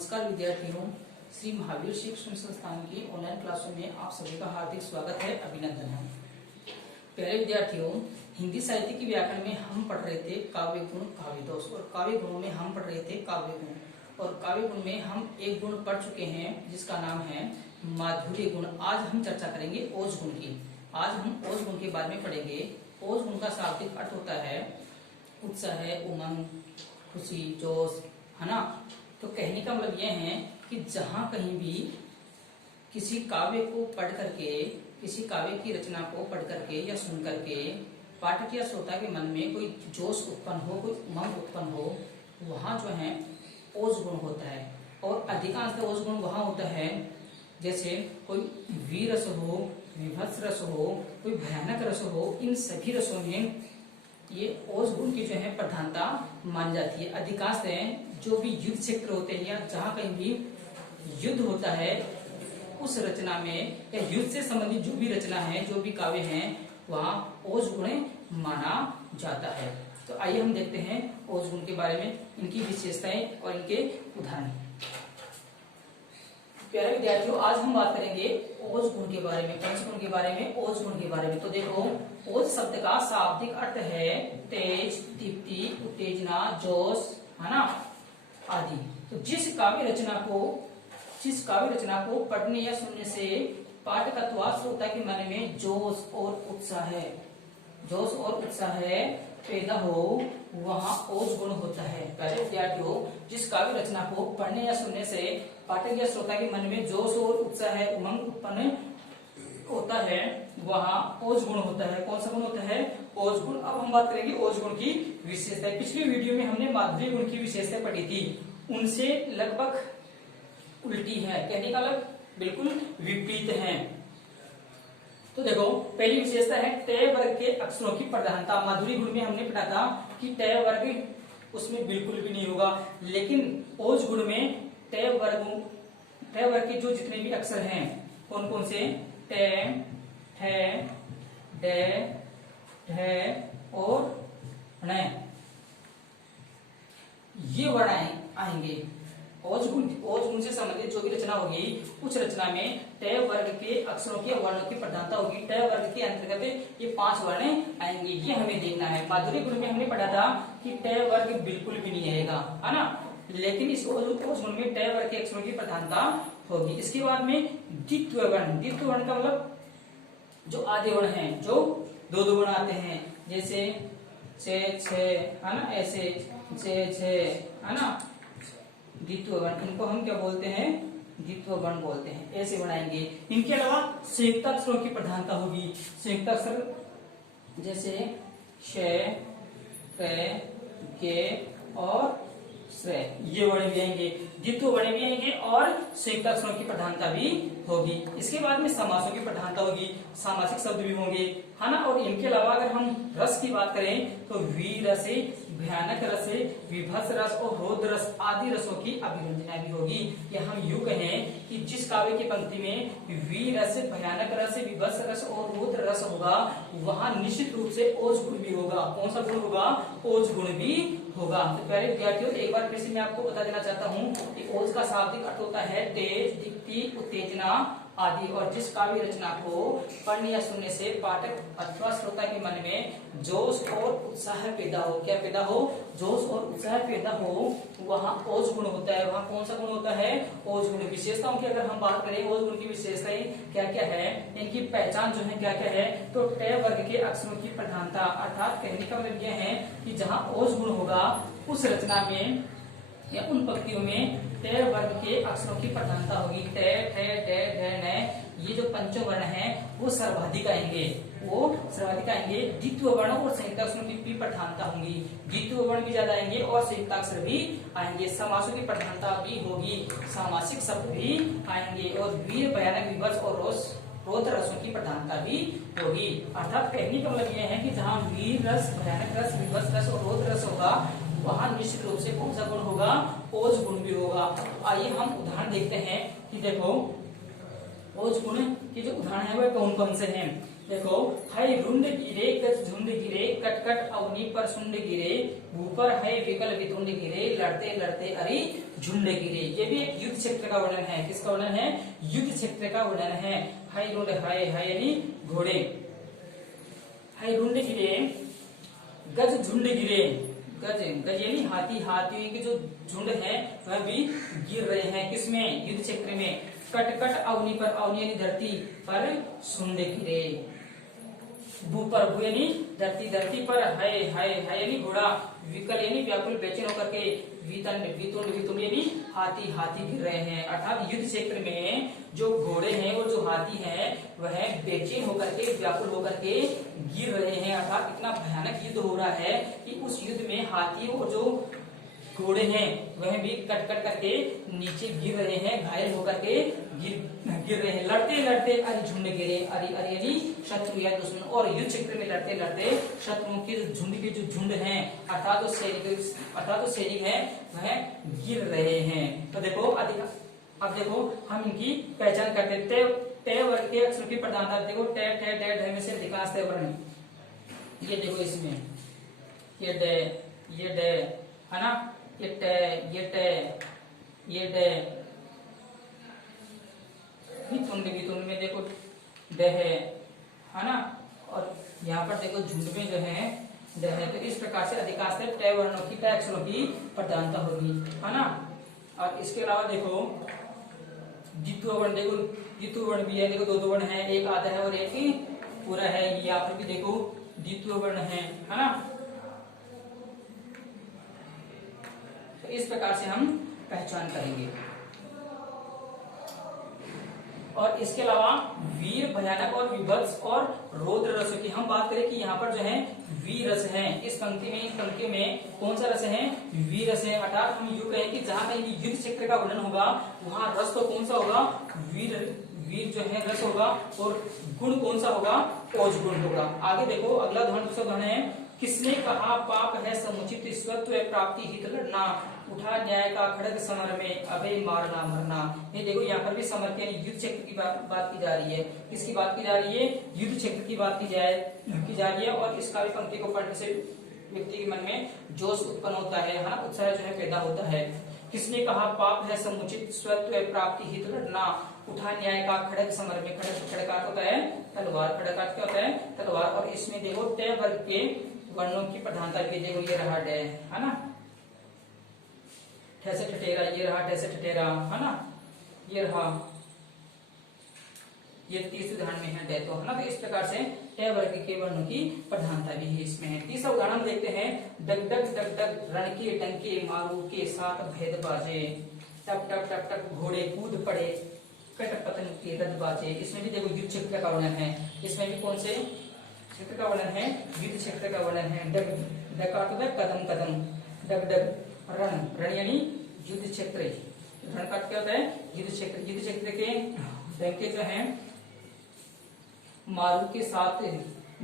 नमस्कार विद्यार्थियों, श्री महावीर शिक्षण संस्थान की ऑनलाइन क्लासों में आप सभी का हार्दिक स्वागत है, अभिनंदन है। प्यारे विद्यार्थियों, हिंदी साहित्य की व्याकरण में हम पढ़ रहे थे काव्य गुण काव्य दोष, और काव्य गुणों में हम पढ़ रहे थे काव्य गुण, और काव्य गुण में हम एक गुण पढ़ चुके हैं जिसका नाम है माधुर्य गुण। आज हम चर्चा करेंगे ओज गुण की। आज हम ओज गुण के बारे में पढ़ेंगे। ओज गुण का शाब्दिक अर्थ होता है उत्साह, उमंग, खुशी, जोश, है ना। तो कहने का मतलब यह है कि जहां कहीं भी किसी काव्य को पढ़ करके, किसी काव्य की रचना को पढ़ करके या सुन करके पाठक या श्रोता के मन में कोई जोश उत्पन्न हो, कोई उमंग उत्पन्न हो, वहां जो है ओज गुण होता है। और अधिकांश ओज गुण वहां होता है जैसे कोई वीर रस हो, विभत्स रस हो, कोई भयानक रस हो। इन सभी रसों में ये ओज गुण की जो है प्रधानता मानी जाती है। अधिकांश जो भी युद्ध क्षेत्र होते हैं या जहाँ कहीं भी युद्ध होता है, उस रचना में या युद्ध से संबंधित जो भी रचना है, जो भी काव्य है, वहाँ ओज गुण माना जाता है। तो आइए हम देखते हैं ओज गुण के बारे में, इनकी विशेषताएं और इनके उदाहरण। प्यारे विद्यार्थियों, आज हम बात करेंगे ओज गुण के बारे में। कौन से गुण के बारे में? ओज गुण के बारे में। तो देखो, ओज शब्द का शाब्दिक अर्थ है तेज, दीप्ति, उत्तेजना, जोश, है ना, आदि। तो जिस काव्य रचना को पढ़ने या सुनने से पाठक अथवा श्रोता के मन में जोश और उत्साह पैदा हो, वहाँ ओज गुण होता है। प्यारे विद्यार्थियों, जिस काव्य रचना को पढ़ने या सुनने से पाठक या श्रोता के मन में जोश और उत्साह, उमंग उत्पन्न होता है, वहाँ ओज गुण होता है। कौन सा गुण होता है? ओज गुण। अब हम बात करेंगे ओज गुण की विशेषता। पिछली वीडियो में हमने माधुर्य गुण की विशेषता पढ़ी थी, उनसे लगभग उल्टी है, कहने का मतलब बिल्कुल विपरीत है। तो देखो, पहली विशेषता है टय वर्ग के अक्षरों की प्रधानता। माधुर्य गुण में हमने पढ़ा था कि टय वर्ग उसमें बिल्कुल भी नहीं होगा, लेकिन ओज गुण में टय वर्ग के जो जितने भी अक्षर हैं, कौन कौन से? ट, ठ, ड, ढ और ण, ये वर्ण आएंगे। ओज गुण से संबंधित जो भी रचना होगी, उस रचना में टय वर्ग के अक्षरों के वर्णों की प्रधानता होगी। टय वर्ग के अंतर्गत ये 5 वर्ण आएंगे, ये हमें देखना है। माधुर्य गुण में हमने पढ़ा था कि टय वर्ग बिल्कुल भी नहीं आएगा, है ना, लेकिन इस ओज गुण में टय वर्ग के अक्षरों की प्रधानता होगी। इसके बाद में द्वित्व वर्ण का मतलब जो आधे वर्ण हैं, जो दो वर्ण आते हैं, जैसे छ, है ना, ऐसे छ, है ना, द्वित्व वर्ण। इनको हम क्या बोलते हैं? द्वित्व वर्ण बोलते हैं। ऐसे बनाएंगे। इनके अलावा संयुक्ताक्षरों की प्रधानता होगी। संयुक्ताक्षर जैसे श, क, ग और श्रेय, ये वर्ण भी आएंगे, द्वित्व वर्ण भी आएंगे और संयुक्ताक्षरों की प्रधानता भी होगी। इसके बाद में समासों की प्रधानता होगी, सामासिक शब्द भी होंगे, है ना। और इनके अलावा अगर हम रस की बात करें तो वीर रस, भयानक रस, विभत्स रस और रौद्र रस आदि रसों की अभिव्यंजना भी होगी। या हम यूं कहें कि जिस काव्य की पंक्ति में वीर रस, भयानक रस, विभत्स रस और रौद्र रस होगा, वहां निश्चित रूप से ओज गुण भी होगा। कौन सा गुण होगा? ओज गुण भी होगा। तो प्यारे विद्यार्थियों, एक बार फिर से मैं आपको बता देना चाहता हूँ कि ओज का शाब्दिक अर्थ होता है तेज, दीप्ति, उत्तेजना आदि। और जिस काव्य रचना को पढ़ने या सुनने से पाठक अथवा श्रोता के मन में जोश और उत्साह पैदा हो, क्या पैदा हो? जोश और उत्साह पैदा हो, वहाँ ओज गुण होता है। वहाँ कौन सा गुण होता है? ओज गुण। विशेषताओं की अगर हम बात करें, ओज गुण की विशेषताएं क्या क्या है, इनकी पहचान जो है क्या क्या है, तो टय वर्ग के अक्षरों की प्रधानता, अर्थात कहने का मतलब यह है कि जहाँ ओज गुण होगा, उस रचना में या उन पंक्तियों में टय वर्ग के अक्षरों की प्रधानता होगी। ट, ठ, ड, ढ, ण, ये जो पंचो वर्ण है वो सर्वाधिक आएंगे, द्वित्व वर्ण और संयुक्ताक्षरों की भी प्रधानता होंगी। द्वित्व वर्ण भी ज्यादा आएंगे और संयुक्ताक्षर भी आएंगे। समासों की प्रधानता भी होगी, सामासिक शब्द भी आएंगे और वीर, भयानक, विभत्स और रौद्र रसों की प्रधानता भी होगी। अर्थात कहने का मतलब यह है कि जहाँ वीर रस, भयानक रस, विभत्स रस और रौद्र रस होगा, वहां निश्चित रूप से कौन सा गुण होगा? ओज गुण भी होगा। आइए हम उदाहरण देखते हैं कि देखो, ओज गुण के जो उदाहरण है वह कौन कौन से हैं। देखो, है रुंड गिरे गज झुंड गिरे, कट कट अवनी पर सुंड गिरे, ऊपर है विकल वितुंड गिरे, लड़ते लड़ते अरि झुंड गिरे। ये भी एक युद्ध क्षेत्र का वर्णन है। किसका वर्णन है? युद्ध क्षेत्र का वर्णन है। है रुंड, है यानी घोड़े, है रुंड गिरे, गज झुंड गिरे, गज गज यानी हाथी, हाथियों के जो झुंड है वह भी गिर रहे हैं। किसमें? युद्ध क्षेत्र में। कट कट अवनी पर, अवनी यानी धरती पर, सुंड गिरे, भू पर, भू यानी धरती, धरती पर, है यानी घोड़ा, विकल यानी व्याकुल बेचैन होकर के, वितंड वितुंड, वितुंड यानी हाथी, हाथी गिर रहे हैं। अर्थात युद्ध क्षेत्र में जो घोड़े हैं और जो हाथी हैं वह बेचैन होकर के, व्याकुल होकर के गिर रहे हैं। अर्थात इतना भयानक युद्ध हो रहा है कि उस युद्ध में हाथी और जो घोड़े हैं वह भी कट कट करके नीचे गिर रहे हैं, घायल होकर के गिर रहे हैं। लड़ते लड़ते अरि झुंड गिरे, अरि अरि यानी शत्रु या दुश्मन, और युद्ध क्षेत्र में लड़ते लड़ते शत्रुओं के झुंड के जो झुंड हैं अर्थात जो सैनिक है वह गिर रहे हैं। तो देखो अब देखो हम इनकी पहचान करते हैं। टे वर्ग के अक्षर की प्रधानता देखो, टे टे डे ढे में से अधिकांश वर्ण, ये देखो इसमें ये डे, ये डे है ना, ये टे, ये टे, ये डे, वितुंड, वितुंड में देखो डे है ना, और यहाँ पर देखो झुंड में जो है डे है। तो इस प्रकार से अधिकांश टे वर्णों की, टे अक्षरों की प्रधानता होगी, है ना। और इसके अलावा देखो द्वितीय वर्ण, देखो द्वितीय वर्ण भी है, देखो दो वर्ण है, एक आधा है और एक ही पूरा है। यहाँ पर भी देखो द्वितीय वर्ण है ना। तो इस प्रकार से हम पहचान करेंगे। और इसके अलावा वीर, भयानक और विभत्स और रौद्र रसों की हम बात करें कि यहाँ पर जो है वीर रस है। इस पंक्ति में कौन सा रस है? वीर रस है। अर्थात हम यूं कहें कि जहां कहीं युद्ध क्षेत्र का वर्णन होगा वहां रस तो कौन सा होगा? वीर जो है रस होगा, और गुण कौन सा होगा? ओज गुण होगा। आगे देखो अगला उदाहरण, दूसरा उदाहरण है, किसने कहा पाप है समुचित स्वत्व प्राप्ति हित लड़ना, उठा न्याय का खड़ग समर में अभय मारना मरना। ये देखो यहाँ पर भी समर के युद्ध क्षेत्र की बात की जा रही है। किसकी बात की जा रही है? युद्ध क्षेत्र की बात की जा रही है। और इस काव्य पंक्ति को पढ़ने से व्यक्ति के मन में जोश उत्पन्न होता है, हाँ, उत्साह जो है पैदा होता है। किसने कहा पाप है समुचित स्वत्व प्राप्ति हित लड़ना, उठा न्याय का खड़ग समर में, खड़ग का होता है तलवार, खड़ग का क्या होता है? तलवार। और इसमें देखो टे वर्ग के वर्णों की प्रधानता भी देखो, ये रहा डे है ना, ठे से ठठेरा, ये रहा ठे से ठठेरा है ना, ये रहा, ये तीसरे उदाहरण में है डे, तो है ना। तो इस प्रकार से टे वर्ग के वर्णों की प्रधानता भी है इसमें है। तीसरा उदाहरण देखते हैं, डग डग डग डग रण के डंके मारू के साथ भेद बाजे, टप टप टप टप घोड़े कूद पड़े, कट पतन के रद बाजे। इसमें भी देखो युद्ध क्षेत्र का वर्णन है। इसमें भी कौन से क्षेत्र का वर्णन है? युद्ध क्षेत्र का वर्णन है। डग डग का अर्थ है कदम कदम, डग डग रण, रण यानी युद्ध क्षेत्र, रण का क्या होता है? युद्ध क्षेत्र। युद्ध क्षेत्र के डंके जो है मारू के साथ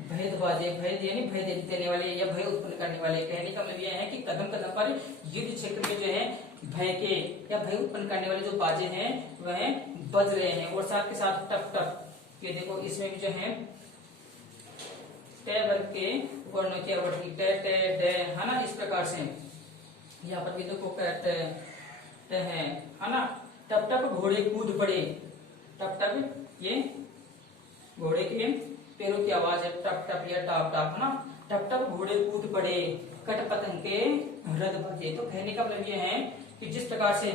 भेद बाजे, भेद यानी भय देने वाले या भय उत्पन्न करने वाले। कहने का मतलब यह है कि कदम कदम पर युद्ध क्षेत्र में जो है भय के या भय उत्पन्न करने वाले जो बाजे हैं वह बज रहे हैं, और साथ के साथ टप टप। ये देखो इसमें भी जो है टे वर्ग के वर्णों की आवृत्ति टे टे डे है ना। इस प्रकार से यहाँ पर भी देखो टे है ना। टप टप घोड़े कूद पड़े, टप टप ये घोड़े के पैरों की आवाज है, टप टप या टाप टाप है ना। टप टप घोड़े कूद पड़े, कट पतंग के रद बजे। तो कहने का मतलब यह है कि जिस प्रकार से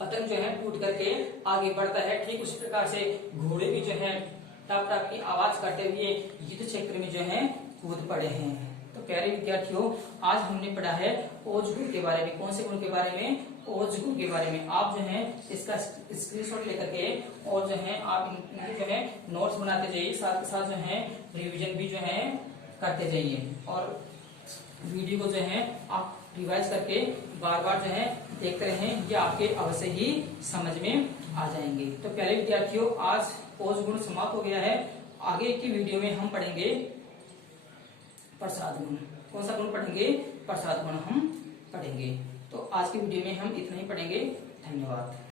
पतंग जो है टूट करके आगे बढ़ता है, ठीक उसी प्रकार से घोड़े भी जो है टप टप की आवाज करते हुए युद्ध क्षेत्र में जो है कूद पड़े हैं। तो प्यारे विद्यार्थियों, आज हमने पढ़ा है ओज गुण के बारे में। कौन से गुण के बारे में? ओज गुण के बारे में। आप जो है इसका स्क्रीनशॉट लेकर के और जो है आप इनके जो है नोट्स बनाते जाइए, साथ के साथ जो है रिवीजन भी जो है करते जाइए, और वीडियो को जो है आप रिवाइज करके बार बार जो है देखते रहें, ये आपके अवश्य ही समझ में आ जाएंगे। तो प्यारे विद्यार्थियों, आज ओज गुण समाप्त हो गया है। आगे की वीडियो में हम पढ़ेंगे प्रसाद गुण। कौन सा गुण पढ़ेंगे? प्रसाद गुण हम पढ़ेंगे। तो आज की वीडियो में हम इतना ही पढ़ेंगे। धन्यवाद।